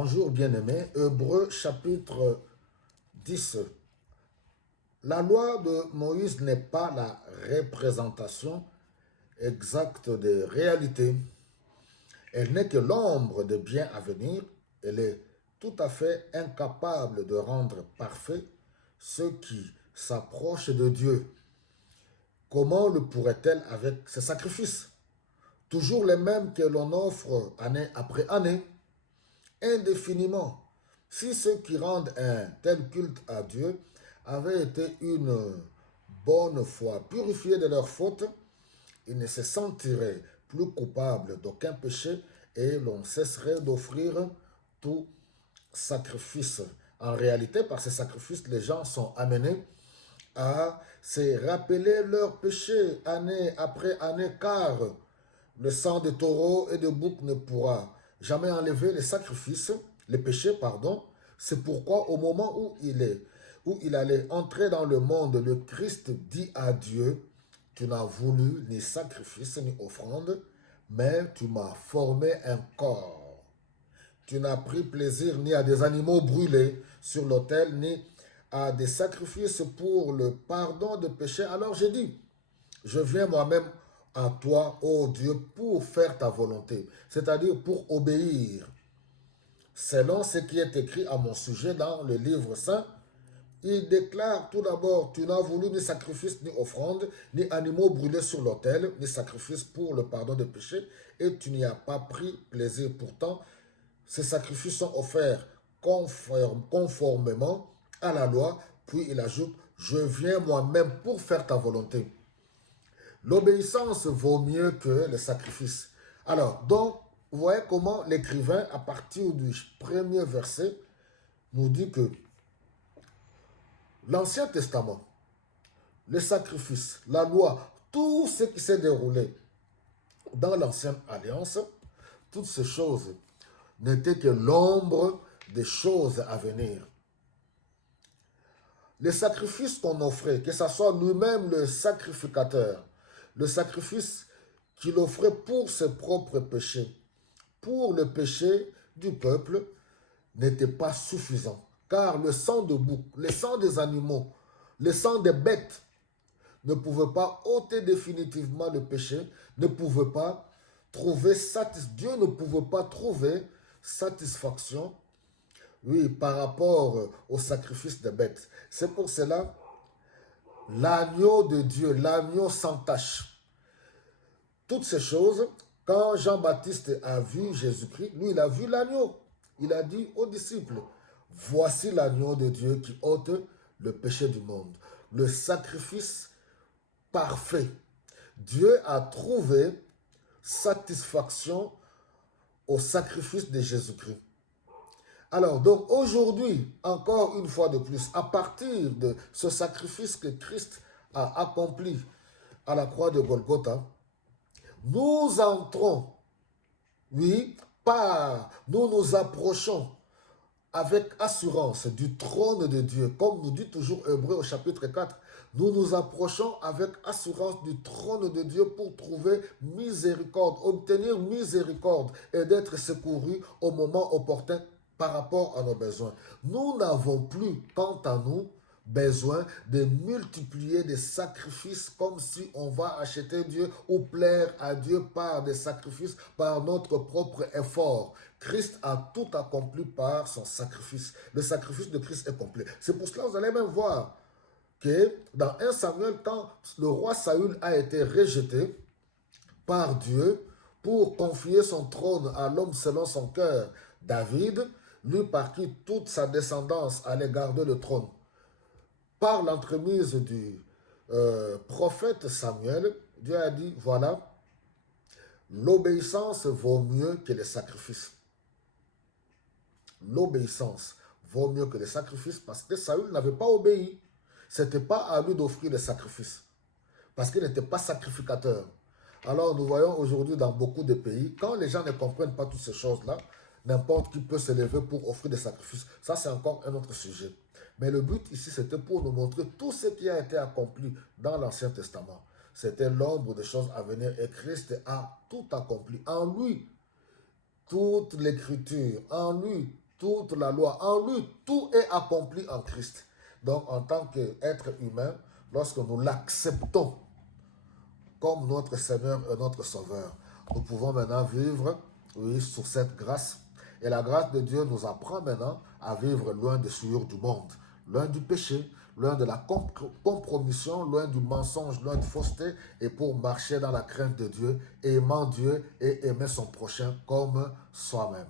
Bonjour bien-aimés, Hébreux chapitre 10. La loi de Moïse n'est pas la représentation exacte des réalités. Elle n'est que l'ombre de biens à venir. Elle est tout à fait incapable de rendre parfait ceux qui s'approchent de Dieu. Comment le pourrait-elle avec ses sacrifices? Toujours les mêmes que l'on offre année après année, indéfiniment. Si ceux qui rendent un tel culte à Dieu avaient été une bonne fois purifiés de leurs fautes, ils ne se sentiraient plus coupables d'aucun péché et l'on cesserait d'offrir tout sacrifice. En réalité, par ces sacrifices, les gens sont amenés à se rappeler leurs péchés année après année, car le sang de taureau et de bouc ne pourra jamais enlever les sacrifices, les péchés, pardon. C'est pourquoi au moment où il allait entrer dans le monde, le Christ dit à Dieu, tu n'as voulu ni sacrifice ni offrande, mais tu m'as formé un corps. Tu n'as pris plaisir ni à des animaux brûlés sur l'autel, ni à des sacrifices pour le pardon de péchés. Alors j'ai dit, je viens moi-même à toi, ô Dieu, pour faire ta volonté, c'est-à-dire pour obéir. Selon ce qui est écrit à mon sujet dans le livre saint, il déclare tout d'abord, tu n'as voulu ni sacrifice, ni offrande, ni animaux brûlés sur l'autel, ni sacrifice pour le pardon des péchés, et tu n'y as pas pris plaisir. Pourtant, ces sacrifices sont offerts conformément à la loi. Puis il ajoute, je viens moi-même pour faire ta volonté. L'obéissance vaut mieux que le sacrifice. Alors, donc, vous voyez comment l'écrivain, à partir du premier verset, nous dit que l'Ancien Testament, le sacrifice, la loi, tout ce qui s'est déroulé dans l'Ancienne Alliance, toutes ces choses n'étaient que l'ombre des choses à venir. Les sacrifices qu'on offrait, que ce soit lui-même le sacrificateur, le sacrifice qu'il offrait pour ses propres péchés, pour le péché du peuple, n'était pas suffisant. Car le sang de bouc, le sang des animaux, le sang des bêtes ne pouvait pas ôter définitivement le péché, ne pouvait pas trouver Dieu ne pouvait pas trouver satisfaction, oui, par rapport au sacrifice des bêtes. C'est pour cela, l'agneau de Dieu, l'agneau sans tache. Toutes ces choses, quand Jean-Baptiste a vu Jésus-Christ, lui, il a vu l'agneau. Il a dit aux disciples, voici l'agneau de Dieu qui ôte le péché du monde. Le sacrifice parfait. Dieu a trouvé satisfaction au sacrifice de Jésus-Christ. Alors, donc aujourd'hui, encore une fois de plus, à partir de ce sacrifice que Christ a accompli à la croix de Golgotha, nous entrons, oui, nous nous approchons avec assurance du trône de Dieu. Comme nous dit toujours Hébreux au chapitre 4, nous nous approchons avec assurance du trône de Dieu pour trouver miséricorde, obtenir miséricorde et d'être secourus au moment opportun par rapport à nos besoins. Nous n'avons plus, quant à nous, besoin de multiplier des sacrifices comme si on va acheter Dieu ou plaire à Dieu par des sacrifices, par notre propre effort. Christ a tout accompli par son sacrifice. Le sacrifice de Christ est complet. C'est pour cela que vous allez même voir que dans 1 Samuel, quand le roi Saül a été rejeté par Dieu pour confier son trône à l'homme selon son cœur, David, lui par qui toute sa descendance allait garder le trône, par l'entremise du prophète Samuel, Dieu a dit, voilà, l'obéissance vaut mieux que les sacrifices. L'obéissance vaut mieux que les sacrifices parce que Saül n'avait pas obéi. Ce n'était pas à lui d'offrir les sacrifices parce qu'il n'était pas sacrificateur. Alors nous voyons aujourd'hui dans beaucoup de pays, quand les gens ne comprennent pas toutes ces choses-là, n'importe qui peut se lever pour offrir des sacrifices. Ça, c'est encore un autre sujet. Mais le but ici, c'était pour nous montrer tout ce qui a été accompli dans l'Ancien Testament. C'était l'ombre des choses à venir et Christ a tout accompli. En lui, toute l'écriture, en lui, toute la loi. En lui, tout est accompli en Christ. Donc, en tant qu'être humain, lorsque nous l'acceptons comme notre Seigneur et notre Sauveur, nous pouvons maintenant vivre, oui, sous cette grâce. Et la grâce de Dieu nous apprend maintenant à vivre loin des souillures du monde, loin du péché, loin de la compromission, loin du mensonge, loin de fausseté, et pour marcher dans la crainte de Dieu, aimant Dieu et aimer son prochain comme soi-même.